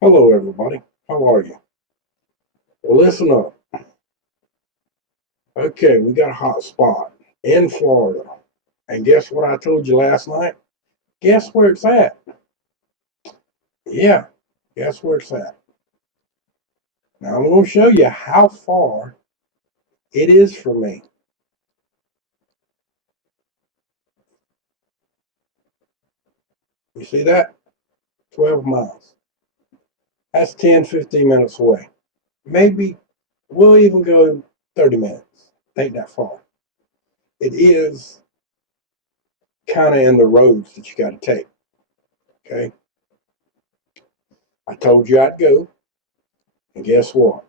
Hello, everybody. How are you? Well, listen up. Okay, we got a hot spot in Florida. And guess what I told you last night? Guess where it's at? Yeah, guess where it's at? Now, I'm going to show you how far it is from me. You see that? 12 miles. That's 10, 15 minutes away. Maybe we'll even go 30 minutes. Ain't that far. It is kind of in the roads that you got to take. Okay. I told you I'd go. And guess what?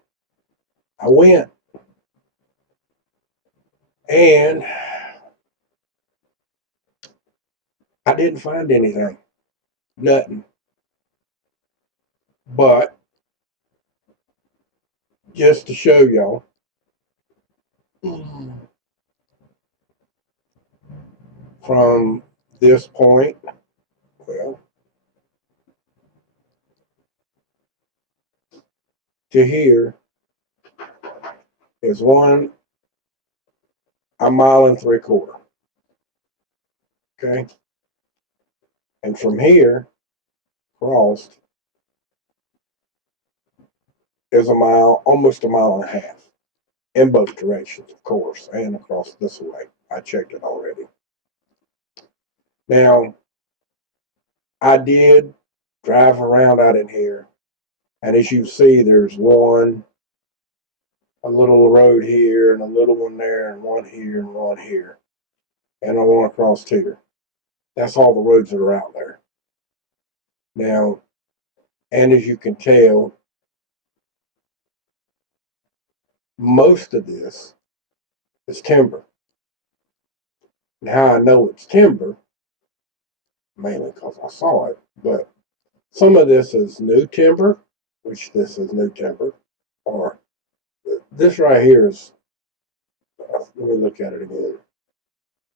I went. And I didn't find anything, nothing. But just to show y'all, from this point, well, to here is a mile and 3/4. Okay. And from here across is a mile, almost a mile and a half in both directions, of course, and across this way. I checked it already. Now, I did drive around out in here, and as you see, there's a little road here, and a little one there, and one here, and one here, and a one across here. That's all the roads that are out there. Now, and as you can tell, most of this is timber. And how I know it's timber, mainly because I saw it, but some of this is new timber, which this is new timber, or this right here is, let me look at it again.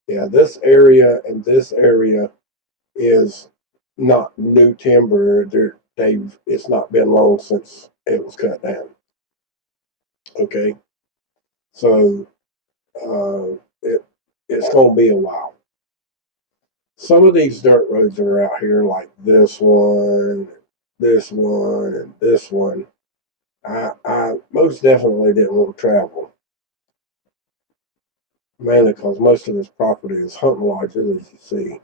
Yeah, this area and this area is not new timber. It's not been long since it was cut down. Okay, so it's going to be a while. Some of these dirt roads that are out here, like this one, and this one, I most definitely didn't want to travel. Mainly because most of this property is hunting lodges, as you see.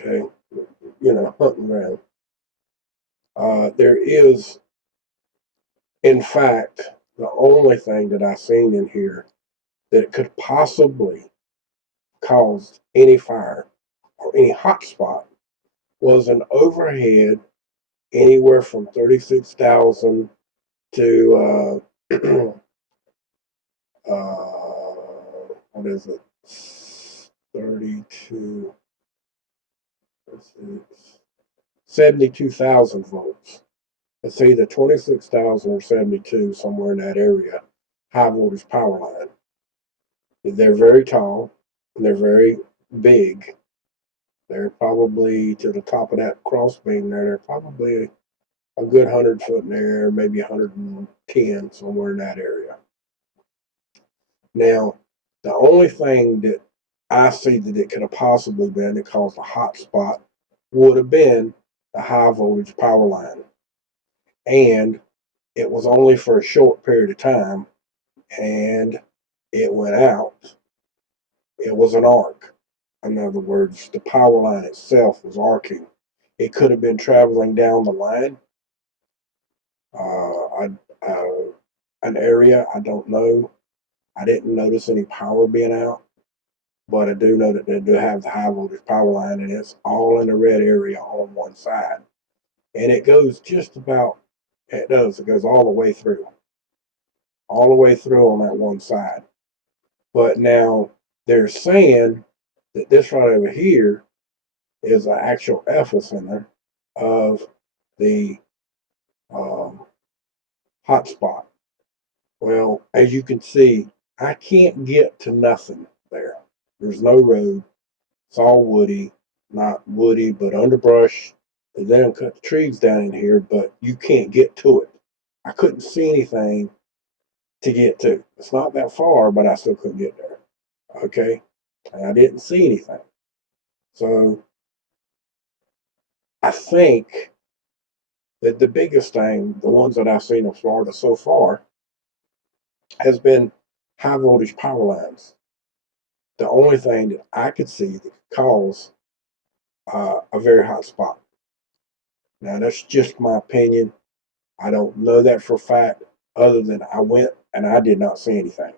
Okay, hunting ground. There is, in fact, the only thing that I seen in here that could possibly cause any fire or any hot spot was an overhead anywhere from 36,000 to what is it? 32, 72,000 volts. It's either 26,000 or 72, somewhere in that area. High voltage power line. They're very tall and they're very big. They're probably to the top of that cross beam there. They're probably a good 100 foot in the air, maybe 110, somewhere in that area. Now, the only thing that I see that it could have possibly been that caused a hot spot would have been the high voltage power line. And it was only for a short period of time and it went out. It was an arc. In other words, the power line itself was arcing. It could have been traveling down the line. Uh, an area, I don't know. I didn't notice any power being out, but I do know that they do have the high voltage power line, and it's all in the red area on one side. And it goes just about, it does, it goes all the way through on that one side. But now they're saying that this right over here is an actual epicenter of the um, hotspot. Well, as you can see, I can't get to nothing there. There's no road. It's all woody, not woody, but underbrush. They don't cut the trees down in here, but you can't get to it. I couldn't see anything to get to. It's not that far, but I still couldn't get there. Okay. And I didn't see anything. So I think that the biggest thing, the ones that I've seen in Florida so far, has been high voltage power lines. The only thing that I could see that could cause a very hot spot. Now, that's just my opinion. I don't know that for a fact, other than I went and I did not see anything.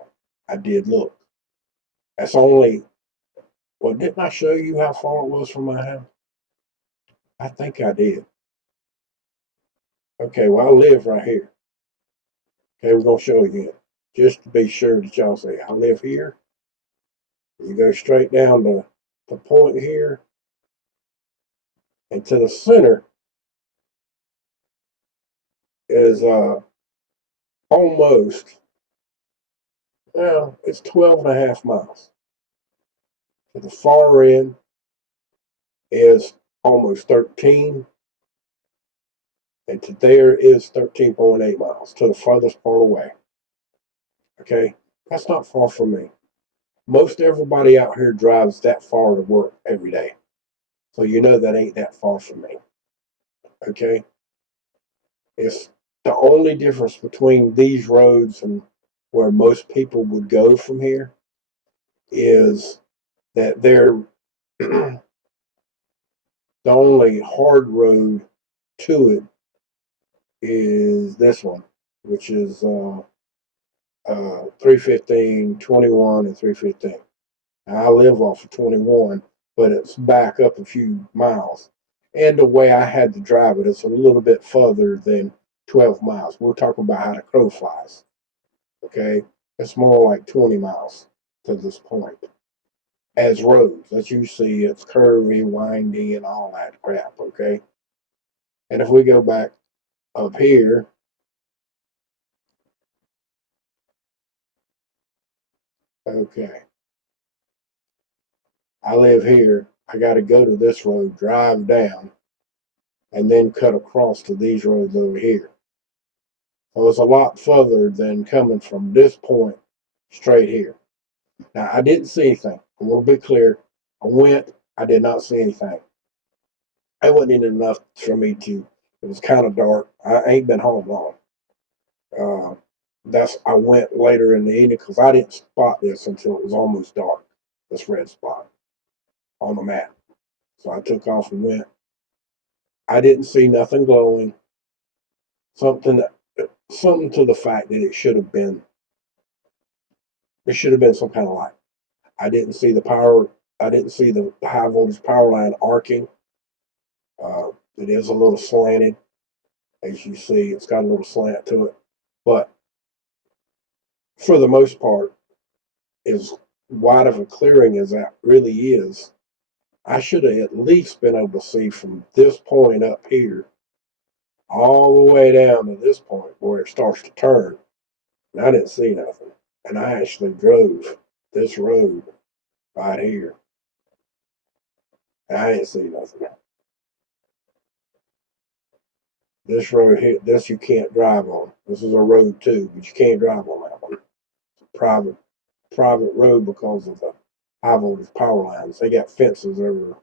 I did look. That's only, well, didn't I show you how far it was from my house? I think I did. Okay, well, I live right here. Okay, we're going to show you again. Just to be sure that y'all say, I live here. You go straight down to the point here, and to the center is almost, well, it's 12 and a half miles. To the far end is almost 13, and to there is 13.8 miles to the farthest part away. Okay, that's not far from me. Most everybody out here drives that far to work every day. So you know that ain't that far from me. Okay, it's the only difference between these roads and where most people would go from here is that they're the only hard road to it is this one, which is 315, 21, and 315. Now, I live off of 21, but it's back up a few miles. And the way I had to drive it, it's a little bit further than 12 miles. We're talking about how the crow flies. Okay? It's more like 20 miles to this point. As roads, as you see, it's curvy, windy, and all that crap. Okay? And if we go back up here, okay, I live here. I got to go to this road, drive down, and then cut across to these roads over here. So it's a lot further than coming from this point straight here. Now, I didn't see anything. I want to be clear. I went, I did not see anything. I wasn't in enough for me to, it was kind of dark. I ain't been home long. Uh, I went later in the evening because I didn't spot this until it was almost dark, this red spot on the map. So I took off and went. I didn't see nothing glowing. Something, something to the fact that it should have been some kind of light. I didn't see the power. I didn't see the high voltage power line arcing. It is a little slanted, as you see. It's got a little slant to it, but for the most part, as wide of a clearing as that really is, I should have at least been able to see from this point up here all the way down to this point where it starts to turn. And I didn't see nothing. And I actually drove this road right here. And I didn't see nothing. This road here, this you can't drive on. This is a road too, but you can't drive on that one. It's a private road because of the high voltage power lines. They got fences every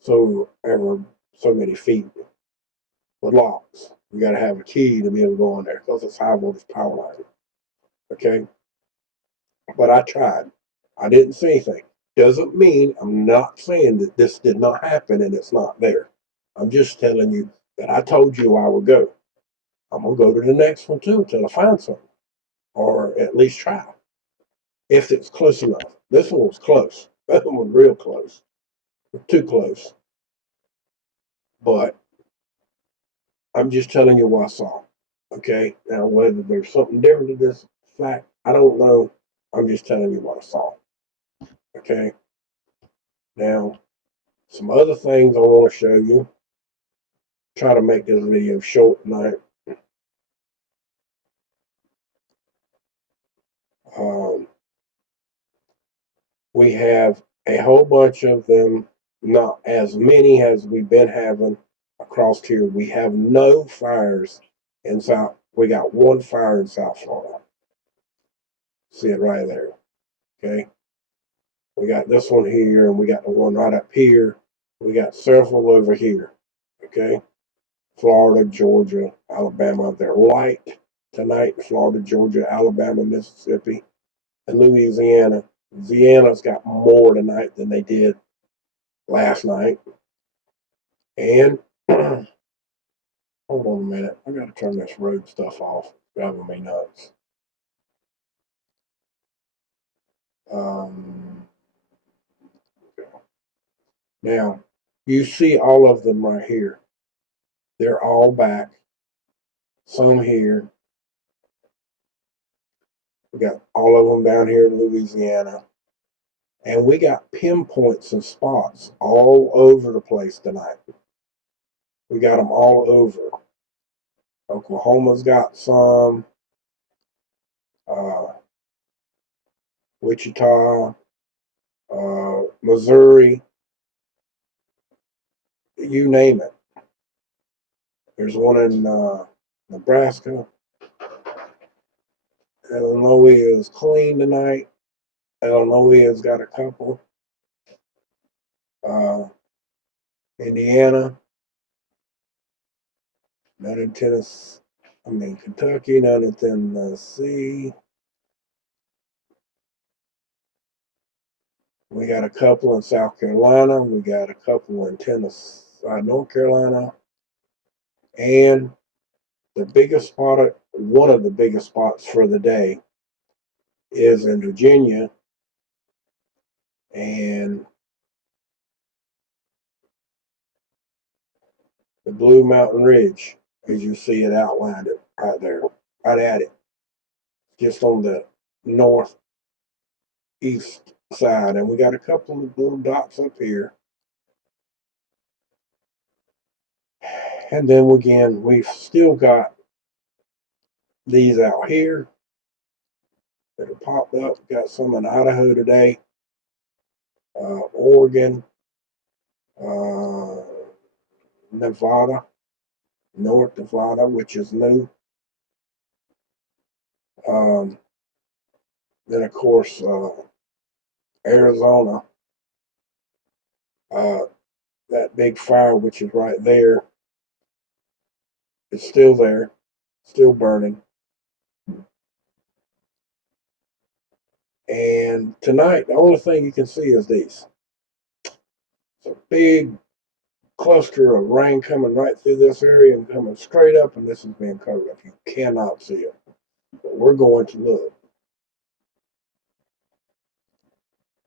so many feet with locks. You got to have a key to be able to go in there because it's high voltage power line. Okay, but I tried. I didn't see anything. Doesn't mean I'm not saying that this did not happen and it's not there. I'm just telling you that I told you I would go. I'm gonna go to the next one too until I find something, or at least try if it's close enough. This one was close. That one was real close, too close. But I'm just telling you what I saw. Okay. Now whether there's something different to this fact, I don't know. I'm just telling you what I saw. Okay. Now some other things I want to show you. Try to make this video short tonight. Um, we have a whole bunch of them, not as many as we've been having across here. We have no fires in South. We got one fire in South Florida. See it right there. Okay. We got this one here, and we got the one right up here. We got several over here. Okay. Florida, Georgia, Alabama. They're light tonight. Florida, Georgia, Alabama, Mississippi, and Louisiana. Louisiana's got more tonight than they did last night. And hold on a minute. I got to turn this road stuff off. It's driving me nuts. Now, you see all of them right here. They're all back. Some here. We got all of them down here in Louisiana. And we got pinpoints and spots all over the place tonight. We got them all over. Oklahoma's got some. Wichita, Missouri, you name it. There's one in Nebraska. Illinois is clean tonight. Illinois has got a couple. Indiana, none in Tennessee. Kentucky, none in Tennessee. We got a couple in South Carolina. We got a couple in Tennessee, North Carolina. And the biggest spot, one of the biggest spots for the day, is in Virginia. And the Blue Mountain Ridge, as you see it outlined it right there, right at it, just on the northeast side. And we got a couple of little dots up here. And then again, we've still got these out here that have popped up. Got some in Idaho today, Oregon, Nevada, North Nevada, which is new. Then, of course, Arizona, that big fire, which is right there, is still there, still burning. And tonight, the only thing you can see is these. It's a big cluster of rain coming right through this area and coming straight up, and this is being covered up. You cannot see it. But we're going to look.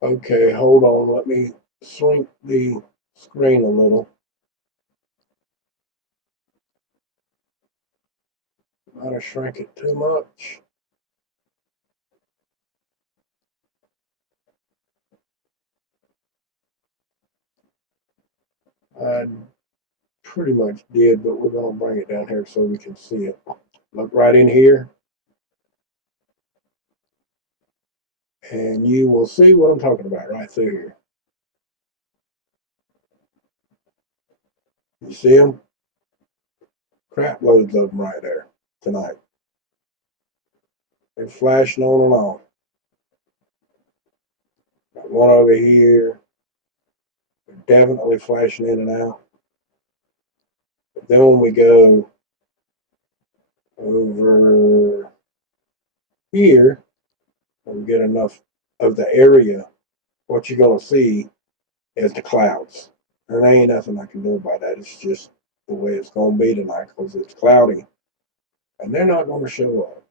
Okay, hold on. Let me shrink the screen a little. Might have shrank it too much. I pretty much did, but we're going to bring it down here so we can see it. Look right in here, and you will see what I'm talking about right through here. You see them? Crap loads of them right there tonight. They're flashing on and off. Got one over here. They're definitely flashing in and out. But then when we go over here, and we get enough of the area, what you're going to see is the clouds. And there ain't nothing I can do about that. It's just the way it's going to be tonight because it's cloudy. And they're not going to show up.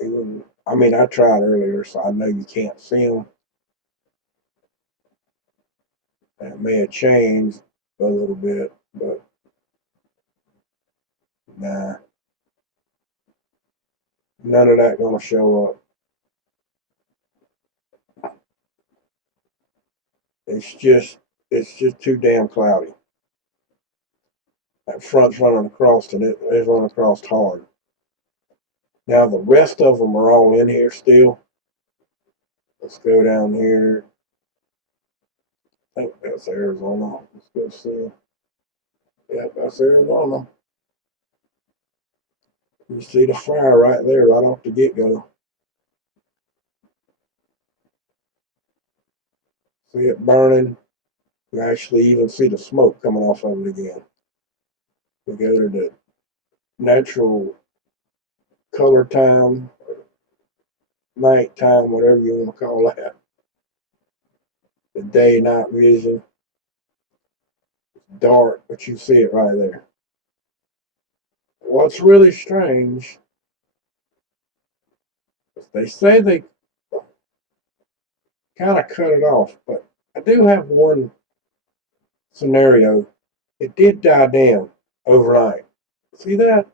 Even, I tried earlier, so I know you can't see them. It may have changed a little bit, but nah, none of that going to show up. It's just too damn cloudy. That front's running across, and it's running across hard. Now the rest of them are all in here still. Let's go down here. I think that's Arizona. Let's go see. Yep, that's Arizona. You see the fire right there, right off the get-go. See it burning. You actually even see the smoke coming off of it again. We go to the natural color time, night time, whatever you want to call that. The day-night vision. It's dark, but you see it right there. What's really strange is they say they kind of cut it off, but I do have one scenario. It did die down overnight. See that?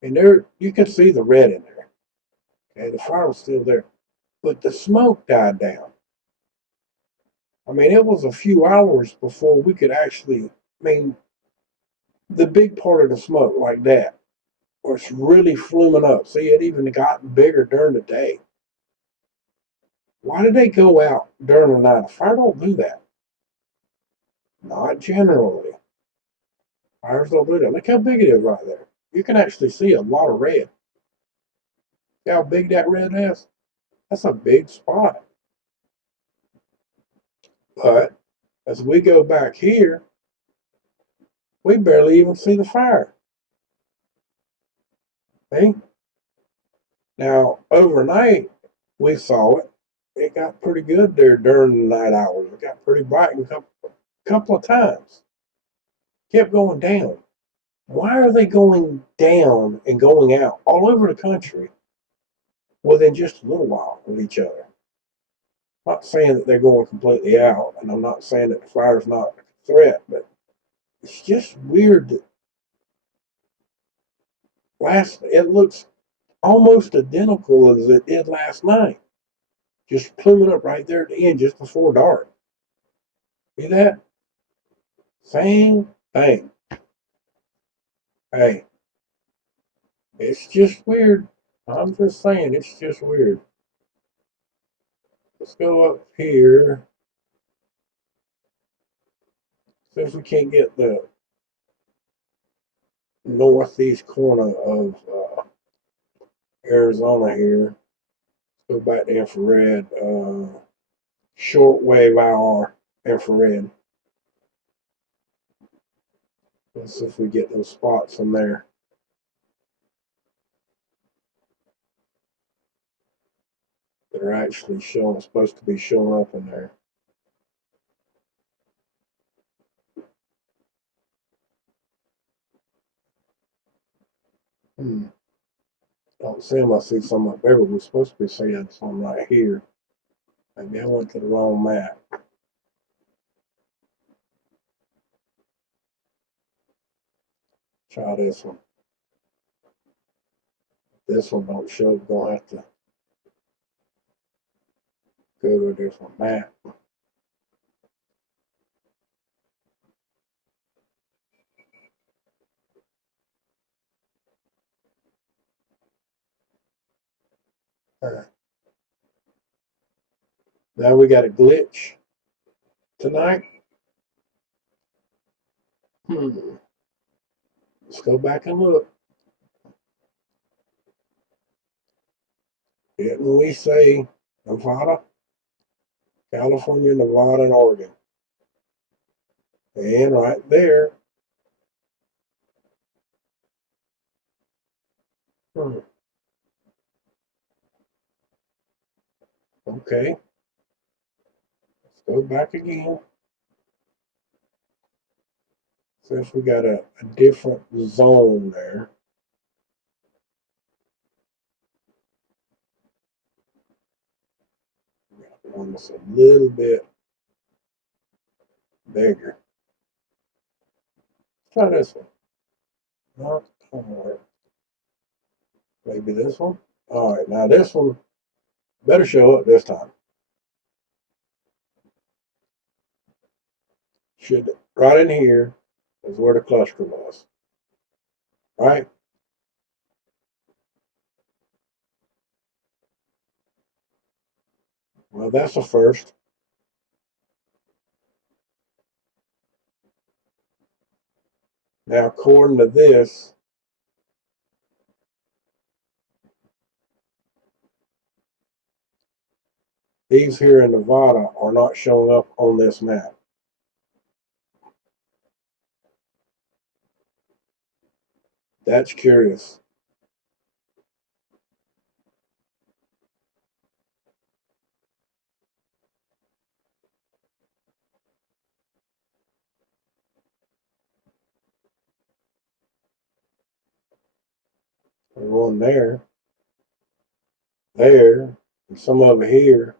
And there you can see the red in there. Okay, the fire was still there, but the smoke died down. I mean, it was a few hours before we could actually. I mean, the big part of the smoke like that was really fluming up. See, it even got bigger during the day. Why did they go out during the night? A fire don't do that. Not generally. Fires don't do that. Look how big it is right there. You can actually see a lot of red. See how big that red is? That's a big spot. But as we go back here, we barely even see the fire. See? Now, overnight, we saw it. It got pretty good there during the night hours. It got pretty bright a couple of times. Kept going down. Why are they going down and going out all over the country within just a little while of each other? I'm not saying that they're going completely out, and I'm not saying that the fire's not a threat, but it's just weird that it looks almost identical as it did last night. Just pluming up right there at the end just before dark. See that? Same thing. Hey, it's just weird. I'm just saying, it's just weird. Let's go up here. See if we can't get the northeast corner of Arizona here. Let's go back to infrared. Shortwave IR infrared. Let's see if we get those spots in there that are actually supposed to be showing up in there. Don't see them. I see some up there. We're supposed to be seeing some right here. Maybe I went to the wrong map. Try this one. This one don't show. Gonna have to go to a different map. Now we got a glitch tonight. Let's go back and look. Didn't we say Nevada, California, Nevada, and Oregon? And right there. Okay. Let's go back again. See if we got a different zone there. One that's a little bit bigger. Try this one. Not maybe this one. All right, now this one better show up this time. Should right in here is where the cluster was. Right? Well, that's a first. Now, according to this, these here in Nevada are not showing up on this map. That's curious. There's one there, and some over here.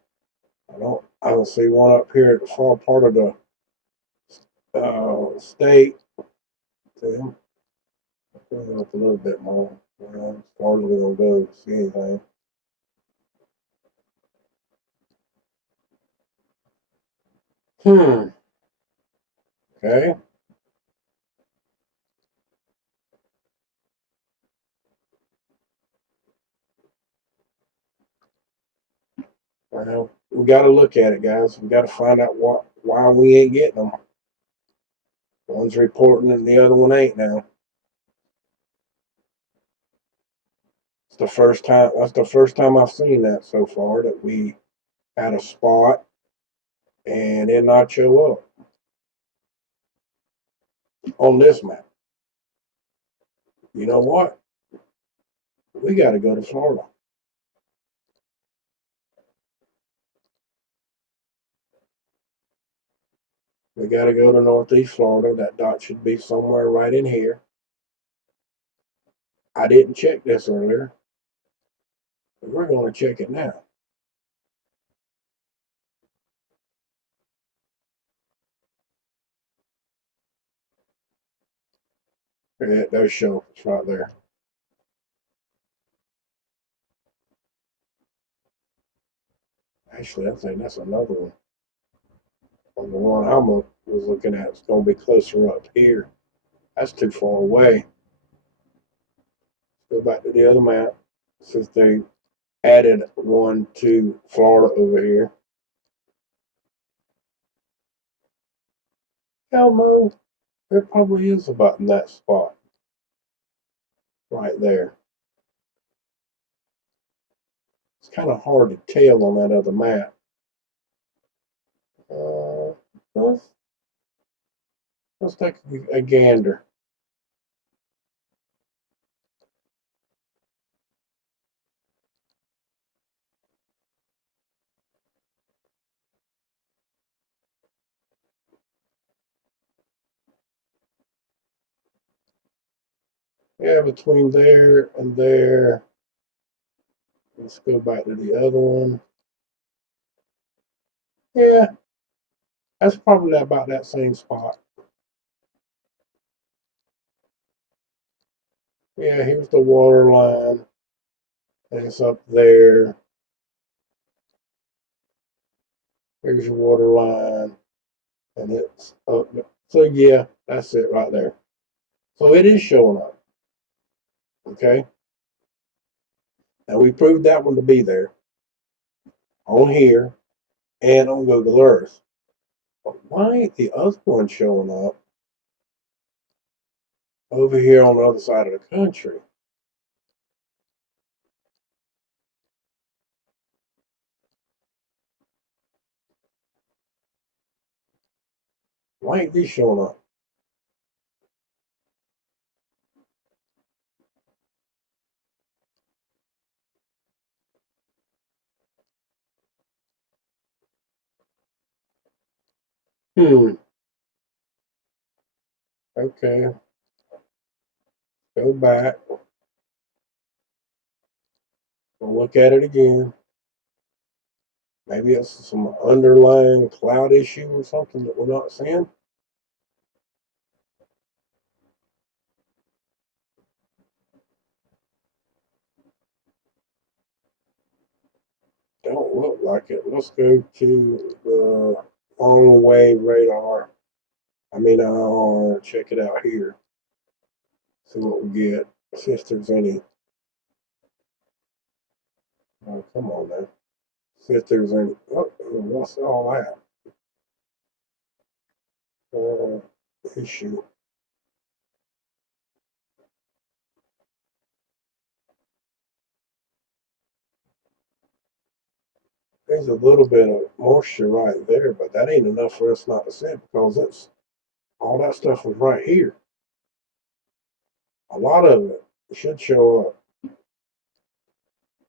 I don't see one up here at the far part of the state. See, I'm going up a little bit more. As far as we're gonna go, see anything. Hmm. Okay. Well, we got to look at it, guys. We got to find out why we ain't getting them. One's reporting and the other one ain't now. It's the first time. That's the first time I've seen that so far, that we had a spot and it not show up on this map. You know what? We got to go to Florida. We got to go to Northeast Florida. That dot should be somewhere right in here. I didn't check this earlier, but we're going to check it now. It does show. It's right there. Actually, I think that's another one. On the one I was looking at, it's going to be closer up here. That's too far away. Go back to the other map. Since they added one to Florida over here. Hell no. It probably is about in that spot. Right there. It's kind of hard to tell on that other map. Let's, let's take a gander. Yeah, between there and there. Let's go back to the other one. Yeah, that's probably about that same spot. Yeah, here's the water line. And it's up there. Here's your water line. And it's up there. So yeah, that's it right there. So it is showing up. Okay. Now we proved that one to be there on here and on Google Earth. But why ain't the other one showing up over here on the other side of the country? Why ain't these showing up? Hmm. Okay. Go back. We'll look at it again. Maybe it's some underlying cloud issue or something that we're not seeing. Don't look like it. Let's go to the long wave radar. I'll check it out here. See what we get. See if there's any. Oh, come on now. See if there's any. Oh, what's all that? Issue. There's a little bit of moisture right there, but that ain't enough for us not to see it because it's all that stuff was right here. A lot of it should show up.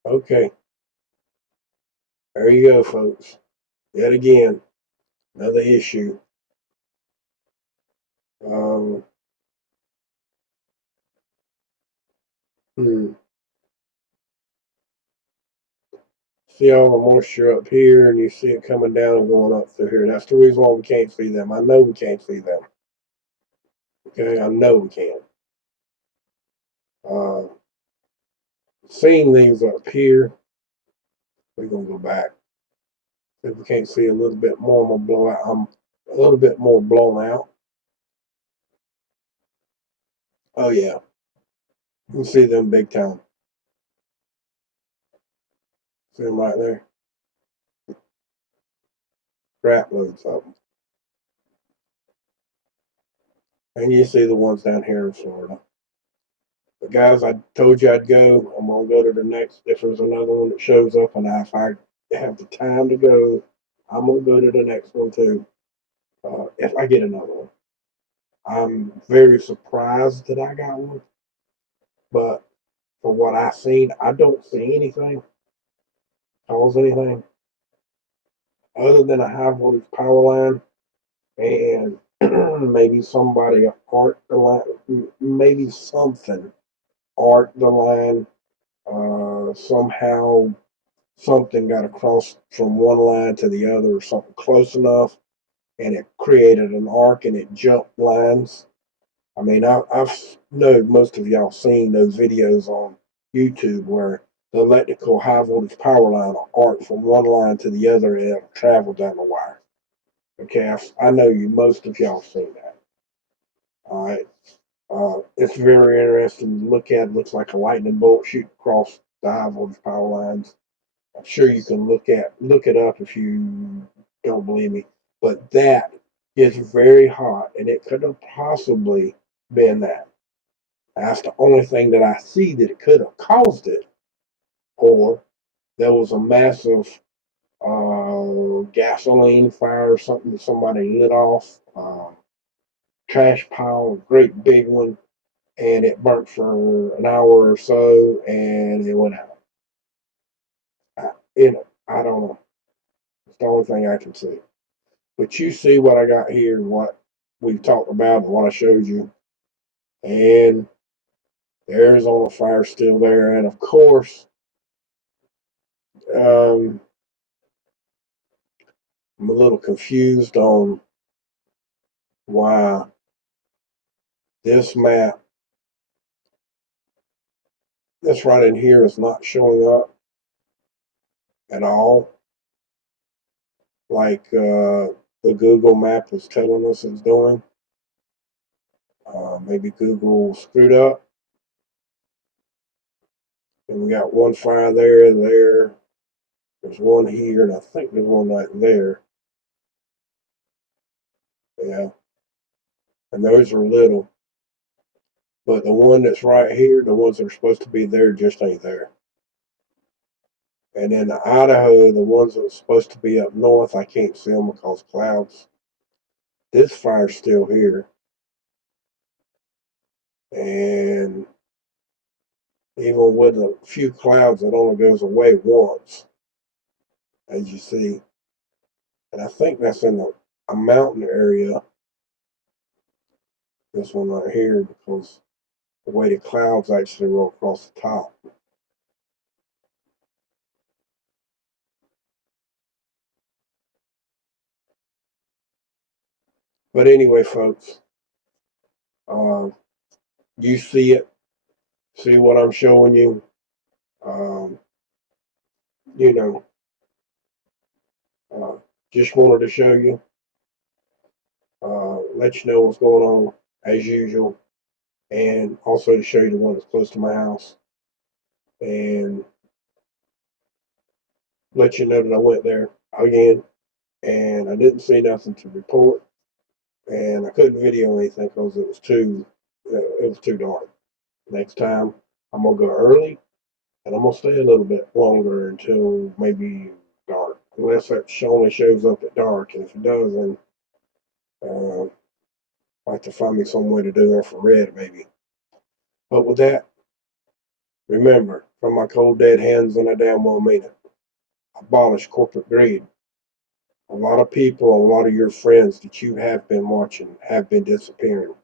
Okay, there you go, folks. Yet again, another issue. Um, hmm. See all the moisture up here, and you see it coming down and going up through here. That's the reason why we can't see them. I know we can't see them. Okay, I know we can't. Uh, seeing these up here, we're gonna go back. If we can't see a little bit more, I'm gonna blow out. I'm a little bit more blown out. Oh yeah, you can see them big time. See them right there. Crap loads of them. And you see the ones down here in Florida. But guys, I told you I'd go. I'm gonna go to the next. If there's another one that shows up, and if I have the time to go, I'm gonna go to the next one too. If I get another one, I'm very surprised that I got one. But for what I've seen, I don't see anything cause anything other than a high voltage power line and maybe somebody art the line, maybe something art the line. Somehow something got across from one line to the other or something close enough and it created an arc and it jumped lines. I mean, I've know most of y'all seen those videos on YouTube where the electrical high voltage power line will arc from one line to the other and it'll travel down the wire. Okay, I know you most of y'all seen that. All right, it's very interesting to look at. It looks like a lightning bolt shooting across the high voltage power lines. I'm sure you can look it up if you don't believe me. But that is very hot, and it could have possibly been that. That's the only thing that I see that it could have caused it, or there was a massive gasoline fire or something that somebody lit off, trash pile, a great big one, and it burnt for an hour or so, and it went out. I don't know. It's the only thing I can see. But you see what I got here and what we've talked about and what I showed you. And the Arizona fire still there. And of course, um, I'm a little confused on why this map, this right in here, is not showing up at all. Like the Google map is telling us it's doing. Maybe Google screwed up. And we got one fire there, there. There's one here, and I think there's one right there. Yeah. And those are little. But the one that's right here, the ones that are supposed to be there just ain't there. And in Idaho, the ones that are supposed to be up north, I can't see them because clouds. This fire's still here. And even with a few clouds, it only goes away once, as you see. And I think that's in a mountain area, this one right here, because the way the clouds actually roll across the top. But anyway, folks, uh, you see what I'm showing you. Um, you know, uh, just wanted to show you, let you know what's going on as usual, and also to show you the one that's close to my house, and let you know that I went there again, and I didn't see nothing to report, and I couldn't video anything because it was too dark. Next time, I'm gonna go early, and I'm gonna stay a little bit longer until maybe dark. unless that only shows up at dark. And if it does, then I have to find me some way to do infrared, maybe. But with that, remember, from my cold dead hands, and I damn well mean it, abolish corporate greed. A lot of people, a lot of your friends that you have been watching have been disappearing.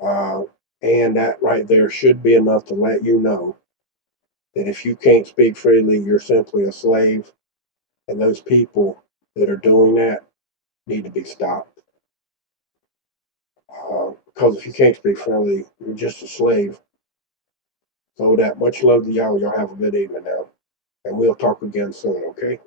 Uh, and that right there should be enough to let you know that if you can't speak freely, you're simply a slave. And those people that are doing that need to be stopped. Because if you can't speak freely, you're just a slave. So, that much love to y'all. Y'all have a good evening now. And we'll talk again soon, okay?